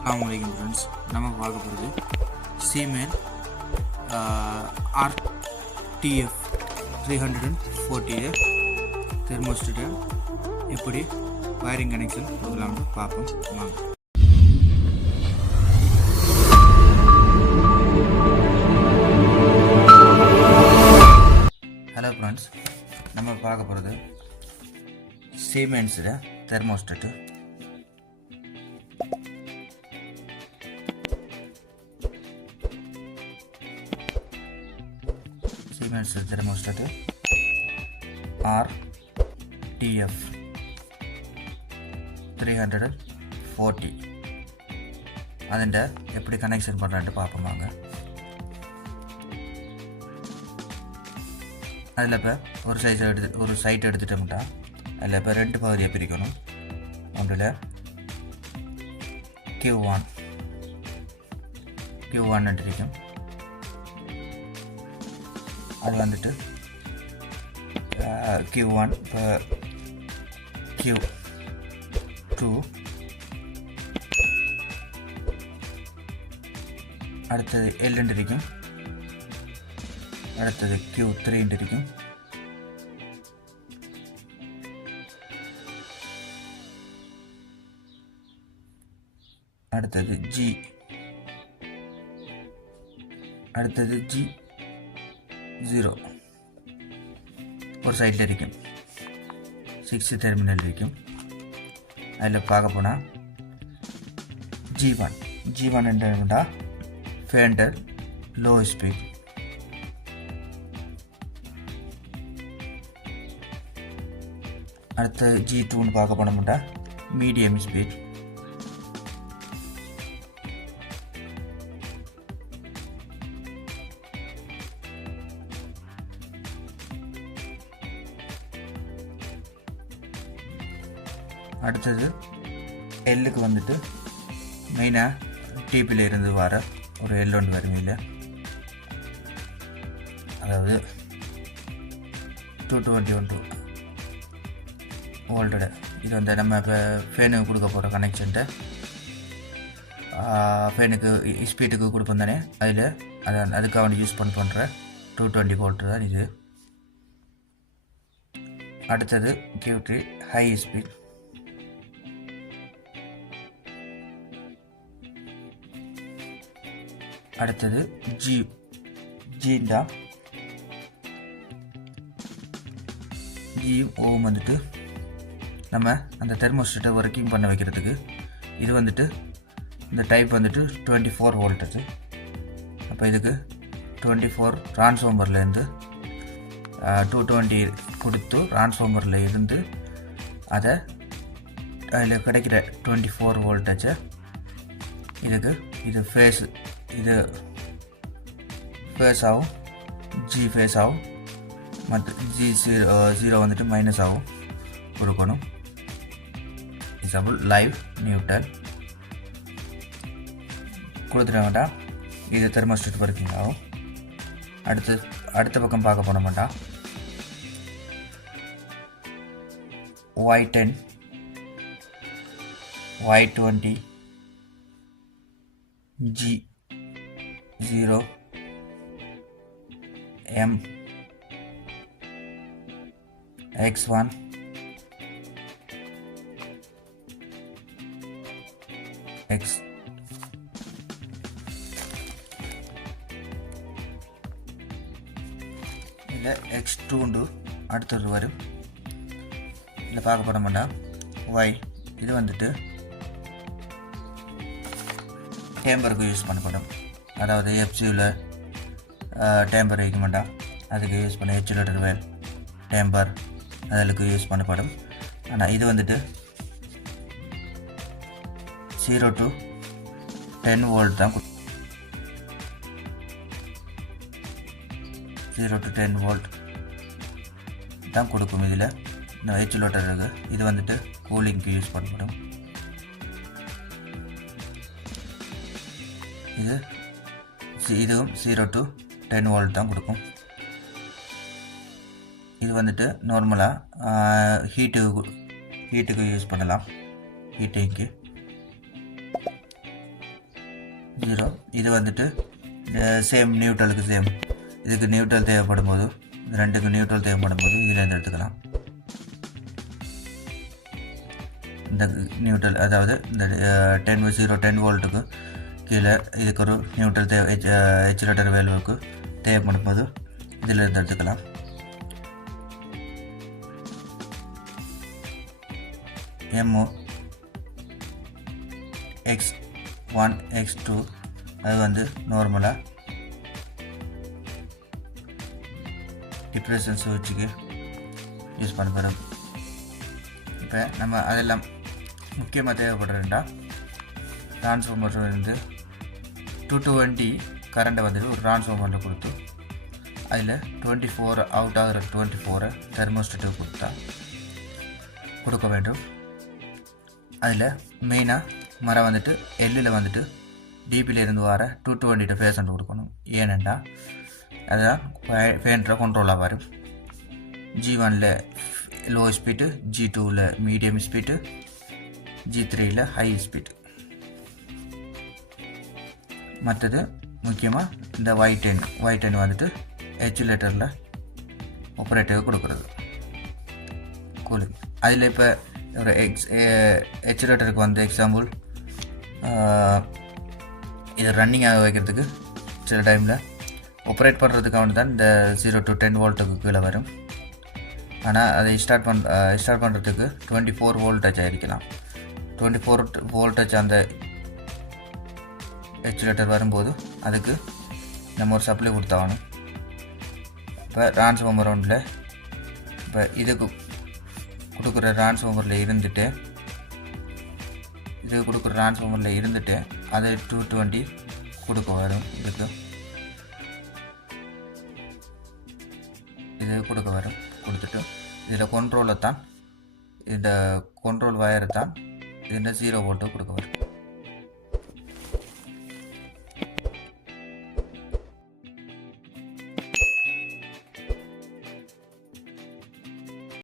அஸ்ஸலாமு ஃப்ரெண்ட்ஸ், நம்ம பார்க்க போகிறது சீமென் RTF 340 தெர்மோஸ்டேட்டை எப்படி வயரிங் கனெக்ஷன் கொடுக்கலாம்னு பார்ப்போம் வாங்க. ஹலோ ஃப்ரெண்ட்ஸ், நம்ம பார்க்க போகிறது சீமென்ஸில் தெர்மோஸ்டேட்டு. Siemens thermostat RTF 340 അതിൻ്റെ எப்படி கனெக்ஷன் பண்ணுறான்ட்டு பார்ப்போம் வாங்க. அதில் இப்போ ஒரு சைட் எடுத்துட்டோம்னா அதில் இப்போ 2 பகுதியை பிரிக்கணும். ஒன்றில் Q1 இருக்கும். அது வந்துட்டு Q1 இப்போ Q2 அடுத்தது L இருக்கும். அடுத்தது Q3 இருக்கும். அடுத்தது G0 ஒரு சைடில் இருக்கும். 6 டெர்மினல் இருக்கும். அதில் பார்க்க போனால் G1 என்னன்னா ஃபேண்டர் லோ ஸ்பீட். அடுத்த G2ன்னு பார்க்க போனோம்னா மீடியம் ஸ்பீட். அடுத்தது எல்லுக்கு வந்துட்டு மெயினாக டிபியில் இருந்து வர ஒரு எல் ஒன்று வருமையில், அதாவது 221 வோல்ட்டோட இது வந்து நம்ம இப்போ ஃபேனுக்கு கொடுக்க போகிற கனெக்ஷன்ட்ட ஃபேனுக்கு ஸ்பீடுக்கு கொடுப்போம் தானே, அதுக்காக வந்து யூஸ் பண்ணுற 220 வோல்ட்டு தான் இது. அடுத்தது Q3 ஹை ஸ்பீட். அடுத்தது ஜிண்டா ஓம் வந்துட்டு நம்ம அந்த தெர்மோஸ்டேட்டை ஒர்க்கிங் பண்ண வைக்கிறதுக்கு. இது வந்துட்டு இந்த டைப் வந்துட்டு 24 வோல்டேஜ். அப்போ இதுக்கு 24 டிரான்ஸ்ஃபார்மர்லேருந்து 220 கொடுத்து டிரான்ஸ்ஃபார்மரில் இருந்து அதில் கிடைக்கிற 24 வோல்டேஜை இது ஃபேஸ் ஆகும், ஜி ஃபேஸ் ஆகும், மற்ற G0 வந்துட்டு மைனஸ் ஆகும் கொடுக்கணும். எக்ஸாம்பிள் லைவ் நியூட்ரல் கொடுத்துட வேண்டாம். இது தெர்மோஸ்டேட் ஒர்க்கிங் ஆகும். அடுத்த பக்கம் பார்க்க போன மாட்டான் Y10 Y20 G0 M X1 X இல்லை X2 அடுத்தது வரும். இல்லை பார்க்க போட மாட்டோம் Y. இது வந்துட்டு டேம்பருக்கு யூஸ் பண்ணப்படும். அதாவது எஃப்சியில் டேம்பர் வைக்க மாட்டோம், அதுக்கு யூஸ் பண்ண ஹெச்லேட்டர் வேல் டேம்பர் அதுக்கு யூஸ் பண்ணப்படும். ஆனால் இது வந்துட்டு 0 to 10 வோல்ட் தான் 0 to 10 வோல்ட் தான் கொடுக்கும். இதில் இந்த ஹெச்லேட்டர் இருக்குது. இது வந்துட்டு கூலிங்க்கு யூஸ் பண்ணப்படும். இதுவும் 0 to 10 வோல்ட் தான் கொடுக்கும். இது வந்துட்டு நார்மலாக ஹீட்டுக்கு யூஸ் பண்ணலாம். ஹீட்டிங்க்கு 0. இது வந்துட்டு சேம் நியூட்ரலுக்கு சேம். இதுக்கு நியூட்ரல் தேவைப்படும் போது, ரெண்டுக்கு நியூட்ரல் தேவைப்படும் போது இதில் எடுத்துக்கலாம். இந்த நியூட்ரல் அதாவது இந்த 10 வோல்ட்டுக்கு கீழே இதுக்கு ஒரு நியூட்ரல் தேவை எக்ஸிலேட்டர் வேல்யூவுக்கு தேவைப்படும் போது இதில் இருந்து எடுத்துக்கலாம். எம்ஓ X1 X2 அது வந்து நார்மலாக டிப்ரெஷன் சுவிட்சுக்கு யூஸ் பண்ண போகிறோம். இப்போ நம்ம அதெல்லாம் முக்கியமாக தேவைப்படுறதுண்டா ட்ரான்ஸ்ஃபார்மர் வந்து 220 கரண்ட்டை வந்துட்டு ஒரு ட்ரான்ஸ்ஃபார்மரில் கொடுத்து அதில் 24 அவுட் ஆகிற 24 தெர்மோஸ்டேட்டுக்கு கொடுக்க வேண்டும். அதில் மெயினாக மரம் வந்துட்டு எல்லில் வந்துட்டு டிபியிலேருந்து வர 220 ஃபேஷன் கொடுக்கணும். ஏனெண்டா அதுதான் ஃபேன்ற கண்ட்ரோலாக வரும். G1ல் லோ ஸ்பீடு, G2ல் மீடியம் ஸ்பீடு, G3ல் ஹை ஸ்பீடு. மற்றது முக்கியமாக இந்த Y10 வந்துட்டு எக்ஸிலேட்டரில் ஆப்ரேட்டருக்கு கொடுக்குறது கூலிங். அதில் இப்போ ஒரு எக்ஸிலேட்டருக்கு வந்து எக்ஸாம்பிள் இதை ரன்னிங் ஆக வைக்கிறதுக்கு சில டைமில் ஆப்ரேட் பண்ணுறதுக்காக தான் இந்த 0 to 10 வோல்ட்டுக்கு கீழே வரும். ஆனால் அதை ஸ்டார்ட் பண்ணுறதுக்கு 24 வோல்டேஜ் ஆகிருக்கலாம். 24 வோல்டேஜ் அந்த எக்ஸிலேட்டர் வரும்போது அதுக்கு நம்ம ஒரு சப்ளை கொடுத்தாகணும். இப்போ ட்ரான்ஸ்ஃபார்மர் ஒன்றில் இப்போ இதுக்கு கொடுக்குற ட்ரான்ஸ்ஃபார்மரில் இருந்துட்டு அதை 220 கொடுக்க வரும். இது கொடுக்க வரும். கொடுத்துட்டு இதில் கண்ட்ரோலை தான் இந்த கண்ட்ரோல் வயரை தான் இதில் 0 வோல்ட்டு கொடுக்க வரும்.